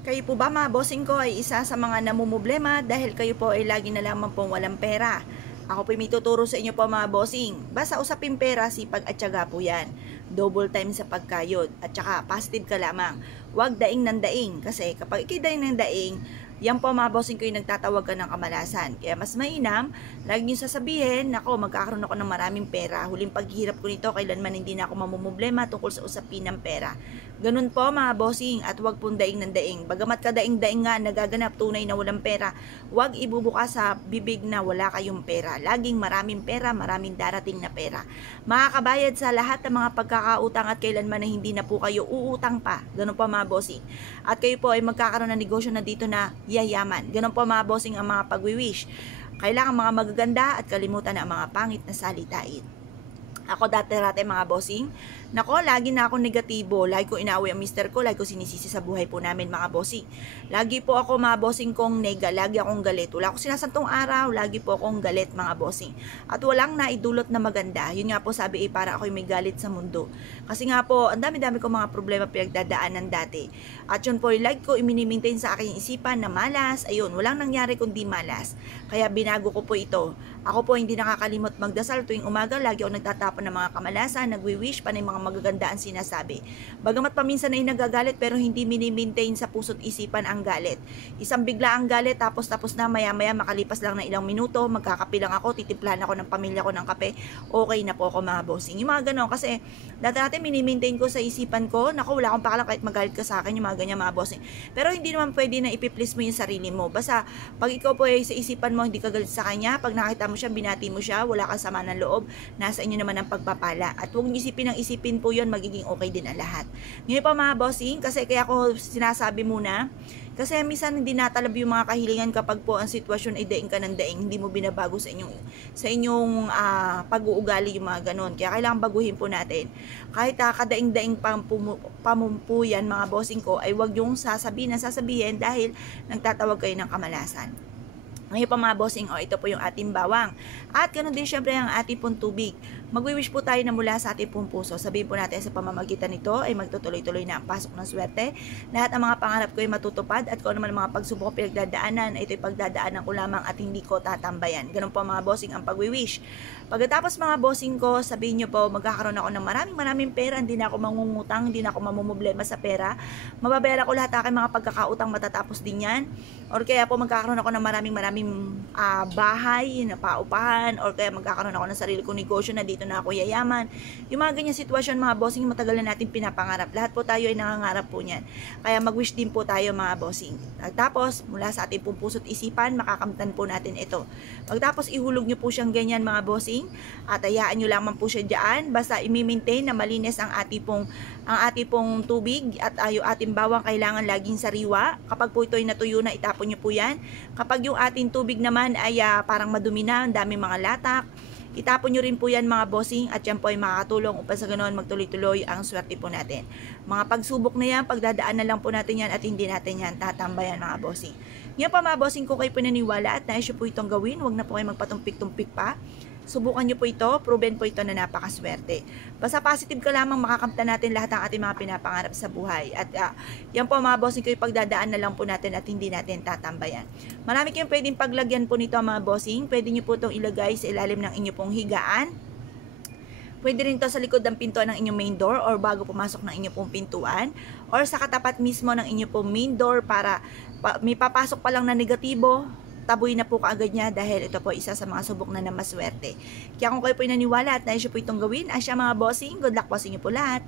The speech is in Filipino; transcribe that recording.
Kayo po ba mga bossing ko ay isa sa mga namumblema dahil kayo po ay lagi na lamang pong walang pera? Ako po may tuturo sa inyo po mga bossing. Basta usapin pera, sipag at tiyaga po yan. Double time sa pagkayod at saka positive ka lamang. Huwag daing ng daing kasi kapag ikidaing ng daing, yan po mga bossing ko yung nagtatawag ka ng kamalasan. Kaya mas mainam, lagi nyo sasabihin, nako magkakaroon ako ng maraming pera. Huling paghihirap ko nito, kailanman hindi na ako mamumblema tungkol sa usapin ng pera. Ganun po mga bossing at huwag pong daing ng daing. Bagamat ka daing-daing nga nagaganap tunay na walang pera, huwag ibubukas sa bibig na wala kayong pera. Laging maraming pera, maraming darating na pera. Makakabayad sa lahat ng mga pagkakautang at kailanman na hindi na po kayo uutang pa. Ganun po mga bossing. At kayo po ay magkakaroon ng negosyo na dito na yayaman. Ganun po mga bossing ang mga pag-wish. Kailangan mga magaganda at kalimutan ang mga pangit na salitain. Ako dati-rate mga bossing, nako, lagi na ako negatibo, lagi ko inaaway ang mister ko, lagi ko sinisisi sa buhay po namin mga bossing. Lagi po ako mga bossing kong nega, lagi akong galit. Wala akong sinasantong araw, lagi po akong galit mga bossing. At walang naidulot na maganda. Yun nga po sabi para ako'y may galit sa mundo. Kasi nga po, ang dami-dami ko mga problema pinagdadaanan dati. At yun po, lagi ko iminimaintain sa aking isipan na malas. Ayun, walang nangyari kundi malas. Kaya binago ko po ito. Ako po hindi nakakalimot magdasal tuwing umaga, lagi ako nagtatapon ng mga kamalasan, nagwi-wish pa ng mga magaganda ang sinasabi. Bagamat paminsan ay nagagalit pero hindi mini-maintain sa puso't isipan ang galit. Isang bigla ang galit tapos na maya-maya makalipas lang ng ilang minuto, magkakape lang ako, titimplahan ako ng pamilya ko ng kape, okay na po ako mga bossing. Yung mga ganon kasi dati mini-maintain ko sa isipan ko, naku wala akong pakalang kahit magalit ka sa akin, yung mga ganyan mga bossing. Pero hindi naman pwede na ipiplease mo yung sarili mo. Basta pag ikaw po ay sa isipan mo hindi ka galit sa kanya, pag nakita mo siya, binati mo siya, wala kang sama ng loob, nasa inyo naman ang pagpapala. At huwag isipin ng isipin po yun, magiging okay din ang lahat. Ngayon pa mga bossing, kasi kaya ako sinasabi muna, kasi minsan hindi natalab yung mga kahilingan kapag po ang sitwasyon ay daing ka ng daing, hindi mo binabago sa inyong pag-uugali yung mga ganon. Kaya kailangan baguhin po natin. Kahit kadaing-daing pamumpuyan mga bossing ko, ay wag yung sasabihin dahil nagtatawag kayo ng kamalasan. Ngayon pa mga bossing, ito po yung ating bawang. At ganoon din syempre ang ating pong tubig. Magwi-wish po tayo na mula sa ating pong puso. Sabihin po natin sa pamamagitan nito ay magtutuloy-tuloy na ang pasok ng swerte. Lahat ng mga pangarap ko ay matutupad at kung ano man mga pagsubok ko pinagdadaanan, ito'y pagdadaanan ko lamang at hindi ko tatambayan. Ganun po mga bossing ang pagwi-wish. Pagkatapos mga bossing ko, sabihin nyo po, magkakaroon ako ng maraming pera, hindi na ako mangungutang, hindi na ako mamumblema sa pera. Mababayaran ko lahat aking mga pagkakautang matatapos din yan. Or kaya po magkakaroon ako ng maraming bahay na paupahan, or kaya magkakaroon ako ng sarili kong negosyo na dito na ako yayaman. Yung mga ganyan sitwasyon mga bossing, matagal na natin pinapangarap. Lahat po tayo ay nangangarap po niyan. Kaya mag-wish din po tayo mga bossing. At tapos, mula sa ating pong puso't isipan, makakamtan po natin ito. Pagtapos ihulog nyo po siyang ganyan mga bossing, at hayaan nyo lamang po siya dyan. Basta i-maintain na malinis ang ating pong tubig at yung ating bawang kailangan laging sariwa. Kapag po ito'y natuyo na, itapon nyo po yan. Kapag yung ating tubig naman ay parang madumi na, ang daming mga latak, itapon nyo rin po yan mga bossing at yan po ay makakatulong upang sa ganoon magtuloy-tuloy ang swerte po natin. Mga pagsubok na yan, pagdadaan na lang po natin yan at hindi natin yan tatambayan mga bossing. Ngayon pa mga bossing, kung kayo pinaniwala at nais po itong gawin, huwag na po kayo magpatumpik-tumpik pa. Subukan nyo po ito, proven po ito na napakaswerte. Basta positive ka lamang, makakamtan natin lahat ng ating mga pinapangarap sa buhay. At yan po mga bossing ko, ipagdadaan na lang po natin at hindi natin tatambayan. Marami kayong pwedeng paglagyan po nito mga bossing. Pwede nyo po itong ilagay sa ilalim ng inyo pong higaan. Pwede rin ito sa likod ng pinto ng inyong main door or bago pumasok ng inyong pong pintuan. Or sa katapat mismo ng inyong pong main door para may papasok pa lang na negatibo, taboy na po kaagad niya dahil ito po isa sa mga subok na maswerte. Kaya kung kayo po naniwala at nais po itong gawin, asya mga bossing, good luck po sa inyo po lahat.